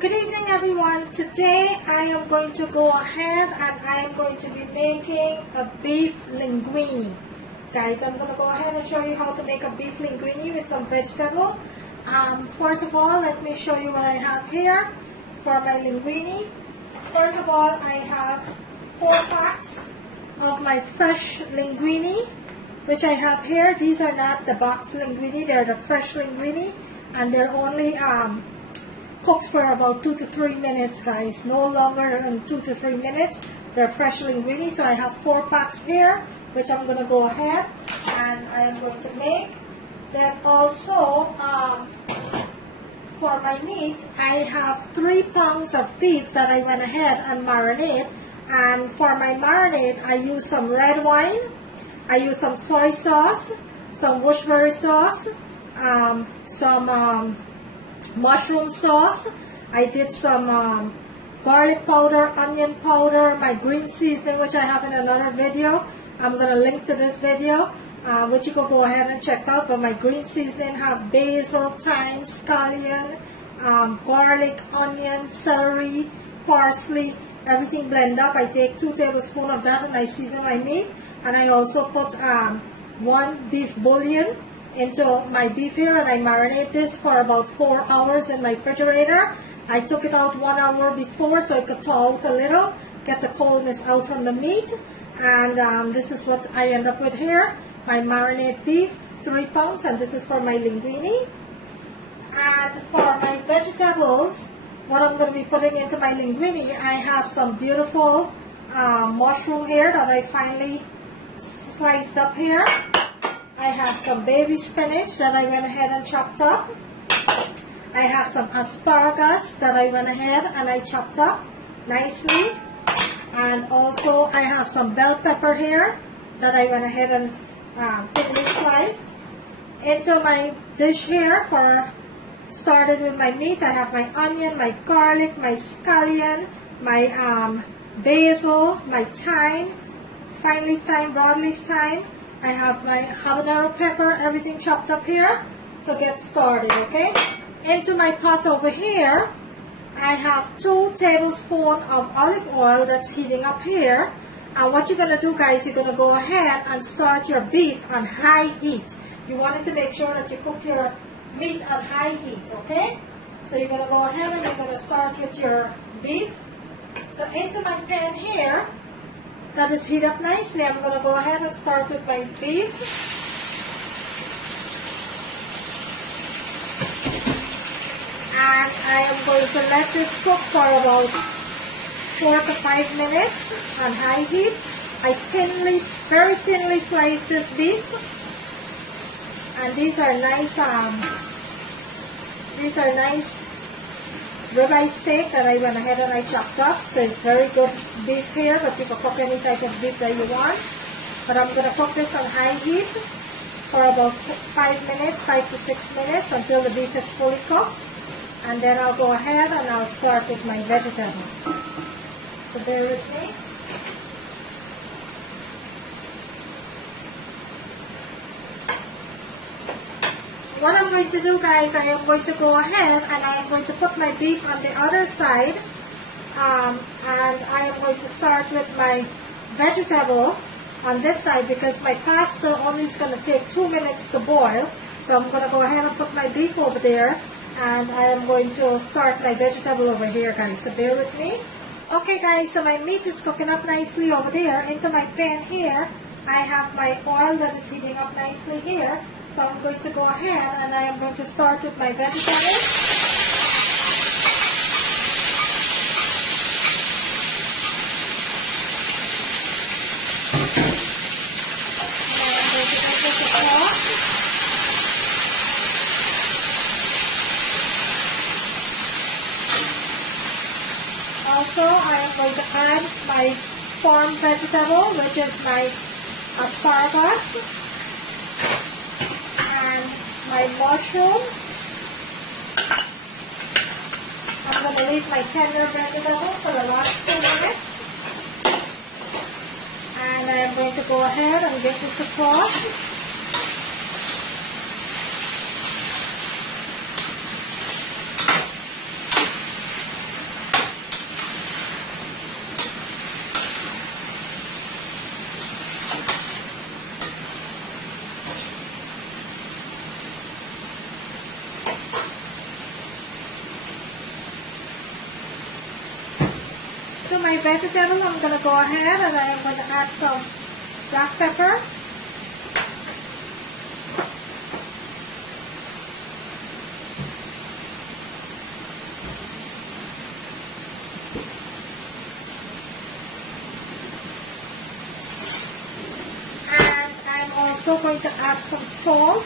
Good evening everyone. Today I am going to go ahead and I am going to be making a beef linguine. Guys, I'm going to go ahead and show you how to make a beef linguine with some vegetable. First of all, let me show you what I have here for my linguine. First of all, I have 4 packs of my fresh linguine, which I have here. These are not the box linguine, they're the fresh linguine, and they're only cooked for about 2 to 3 minutes, guys. No longer than 2 to 3 minutes. They're fresh linguine, so I have 4 packs here, which I'm going to go ahead and I am going to make. Then also, for my meat, I have 3 pounds of beef that I went ahead and marinate. And for my marinade, I use some red wine, I use some soy sauce, some gooseberry sauce, some mushroom sauce. I did some garlic powder, onion powder, my green seasoning, which I have in another video. I'm going to link to this video, which you can go ahead and check out. But my green seasoning have basil, thyme, scallion, garlic, onion, celery, parsley, everything blend up. I take 2 tablespoons of that and I season my meat. And I also put 1 beef bouillon into my beef here, and I marinate this for about 4 hours in my refrigerator. I took it out 1 hour before so it could thaw out a little, get the coldness out from the meat. And this is what I end up with here. My marinade beef, 3 pounds, and this is for my linguine. And for my vegetables, what I'm going to be putting into my linguine, I have some beautiful mushroom here that I finely sliced up here. I have some baby spinach that I went ahead and chopped up. I have some asparagus that I went ahead and I chopped up nicely. And also I have some bell pepper here that I went ahead and thinly sliced. Into my dish here, started with my meat, I have my onion, my garlic, my scallion, my basil, my thyme, fine leaf thyme, broadleaf thyme. I have my habanero pepper, everything chopped up here to get started, okay? Into my pot over here, I have 2 tablespoons of olive oil that's heating up here. And what you're going to do, guys, you're going to go ahead and start your beef on high heat. You wanted to make sure that you cook your meat on high heat, okay? So you're going to go ahead and you're going to start with your beef. So into my pan here, that is heated up nicely, I'm going to go ahead and start with my beef. And I am going to let this cook for about 4 to 5 minutes on high heat. I very thinly slice this beef. And these are nice ribeye steak that I went ahead and I chopped up. So it's very good beef here, but you can cook any type of beef that you want. But I'm going to cook this on high heat for about 5 minutes, 5 to 6 minutes until the beef is fully cooked. And then I'll go ahead and I'll start with my vegetables. So bear with me. What I'm going to do, guys, I am going to go ahead and I am going to put my beef on the other side. And I am going to start with my vegetable on this side because my pasta only is going to take 2 minutes to boil. So I'm going to go ahead and put my beef over there. And I am going to start my vegetable over here, guys. So bear with me. Okay, guys, so my meat is cooking up nicely over there. Into my pan here, I have my oil that is heating up nicely here. So I'm going to go ahead and I am going to start with my vegetables. And I'm going to add this across. Also, I am going to add my farm vegetable, which is my asparagus. My mushroom. I'm going to leave my tender vegetable for the last 2 minutes. And I am going to go ahead and get this across. To my vegetable, I'm going to go ahead and I am going to add some black pepper. And I'm also going to add some salt.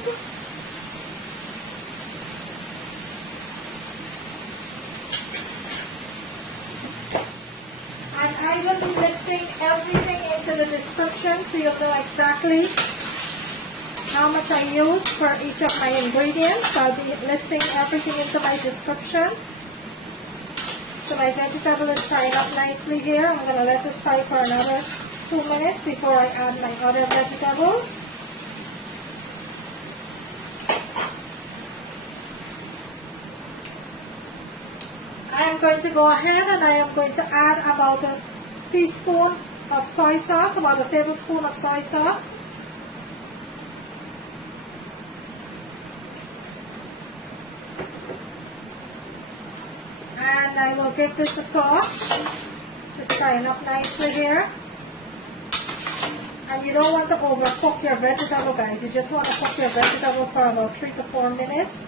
I will be listing everything into the description so you'll know exactly how much I use for each of my ingredients. I'll be listing everything into my description. So my vegetable is fried up nicely here. I'm going to let this fry for another 2 minutes before I add my other vegetables. I am going to go ahead and I am going to add about a teaspoon of soy sauce, about a tablespoon of soy sauce. And I will give this a toss, just frying up nicely here. And you don't want to overcook your vegetable, guys. You just want to cook your vegetable for about 3 to 4 minutes.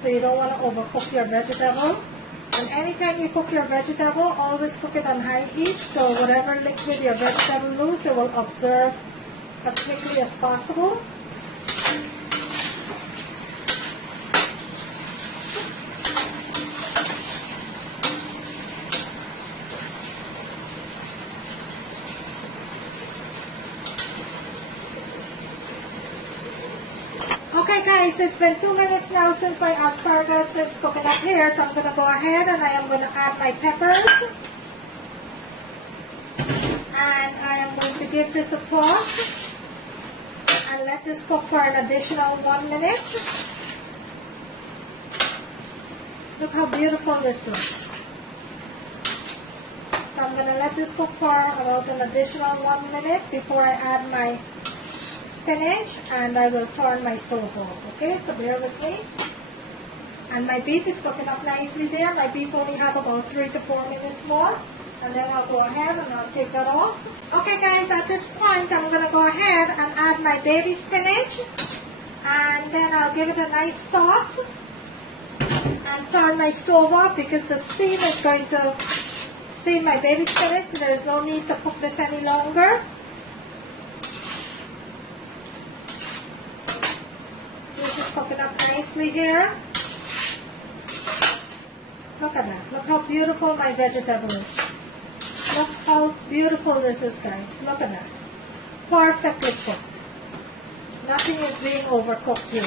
So you don't want to overcook your vegetable. And anytime you cook your vegetable, always cook it on high heat, so whatever liquid your vegetable loses, it will absorb as quickly as possible. Okay guys, it's been 2 minutes now since my asparagus is cooking up here, so I'm going to go ahead and I am going to add my peppers. And I am going to give this a toss and let this cook for an additional 1 minute. Look how beautiful this looks. So I'm going to let this cook for about an additional 1 minute before I add my spinach, and I will turn my stove off. Okay, so bear with me. And my beef is cooking up nicely there. My beef only have about 3 to 4 minutes more, and then I'll go ahead and I'll take that off. Okay guys, at this point I'm going to go ahead and add my baby spinach, and then I'll give it a nice toss and turn my stove off because the steam is going to steam my baby spinach, so there's no need to cook this any longer. Cooking up nicely here. Look at that. Look how beautiful my vegetable is. Look how beautiful this is, guys. Look at that. Perfectly cooked. Nothing is being overcooked here.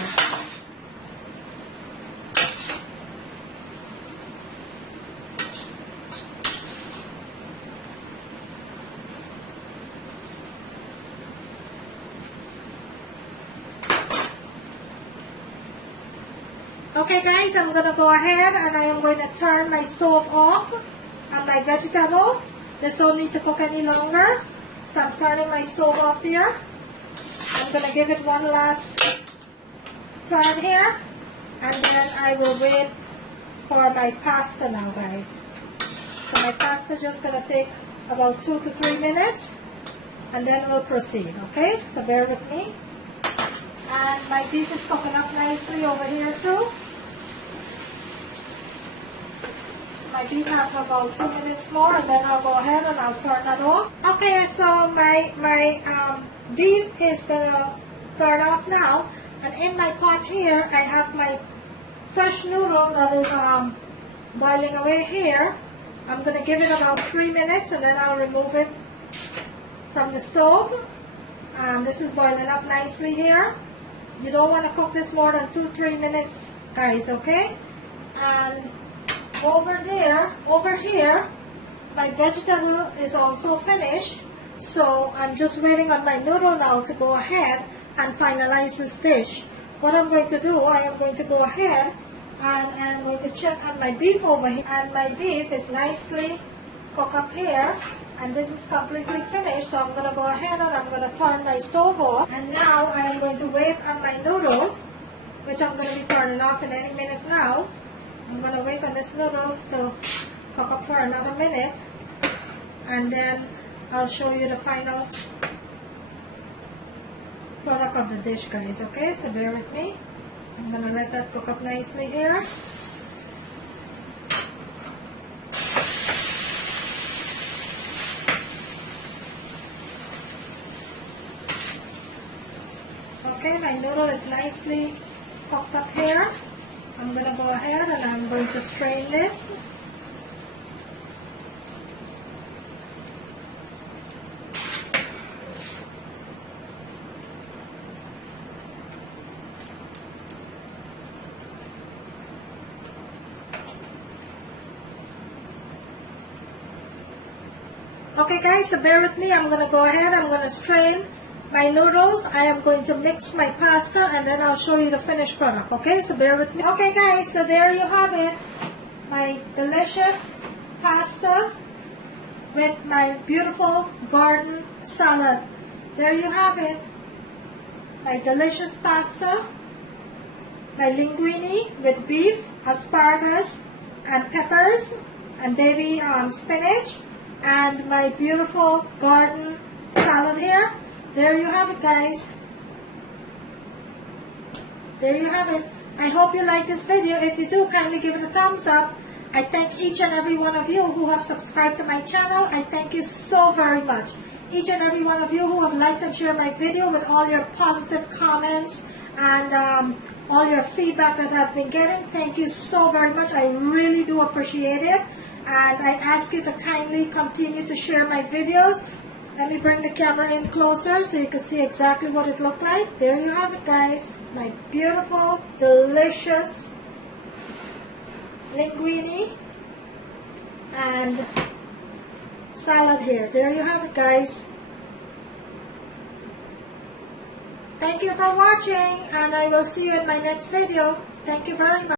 Okay guys, I'm going to go ahead and I am going to turn my stove off on my vegetable. This don't need to cook any longer. So I'm turning my stove off here. I'm going to give it one last turn here. And then I will wait for my pasta now, guys. So my pasta is just going to take about 2 to 3 minutes. And then we'll proceed, okay? So bear with me. And my beef is cooking up nicely over here too. My beef have about 2 minutes more, and then I'll go ahead and I'll turn that off. Okay, so my beef is gonna turn off now, and in my pot here I have my fresh noodle that is boiling away here. I'm gonna give it about 3 minutes, and then I'll remove it from the stove. This is boiling up nicely here. You don't want to cook this more than 2-3 minutes, guys, okay? And over here, my vegetable is also finished. So I'm just waiting on my noodle now to go ahead and finalize this dish. What I'm going to do, I am going to go ahead and I'm going to check on my beef over here. And my beef is nicely cooked up here. And this is completely finished, so I'm going to go ahead and I'm going to turn my stove off. And now I am going to wait on my noodles, which I'm going to be turning off in any minute now. I'm going to wait on these noodles to cook up for another minute. and then I'll show you the final product of the dish, guys. Okay, so bear with me. I'm gonna let that cook up nicely here. Okay, my noodle is nicely cooked up here. I'm going to go ahead and I'm going to strain this. Okay guys, so bear with me. I'm going to go ahead. I'm going to strain my noodles. I am going to mix my pasta and then I'll show you the finished product. Okay, so bear with me. Okay guys, so there you have it. My delicious pasta with my beautiful garden salad. There you have it. My delicious pasta. My linguine with beef, asparagus, and peppers, and baby spinach. And my beautiful garden salad here. There you have it, guys. There you have it. I hope you like this video. If you do, kindly give it a thumbs up. I thank each and every one of you who have subscribed to my channel. I thank you so very much. Each and every one of you who have liked and shared my video with all your positive comments and all your feedback that I've been getting. Thank you so very much. I really do appreciate it. And I ask you to kindly continue to share my videos. Let me bring the camera in closer so you can see exactly what it looked like. There you have it, guys. My beautiful, delicious linguine and salad here. There you have it, guys. Thank you for watching, and I will see you in my next video. Thank you very much.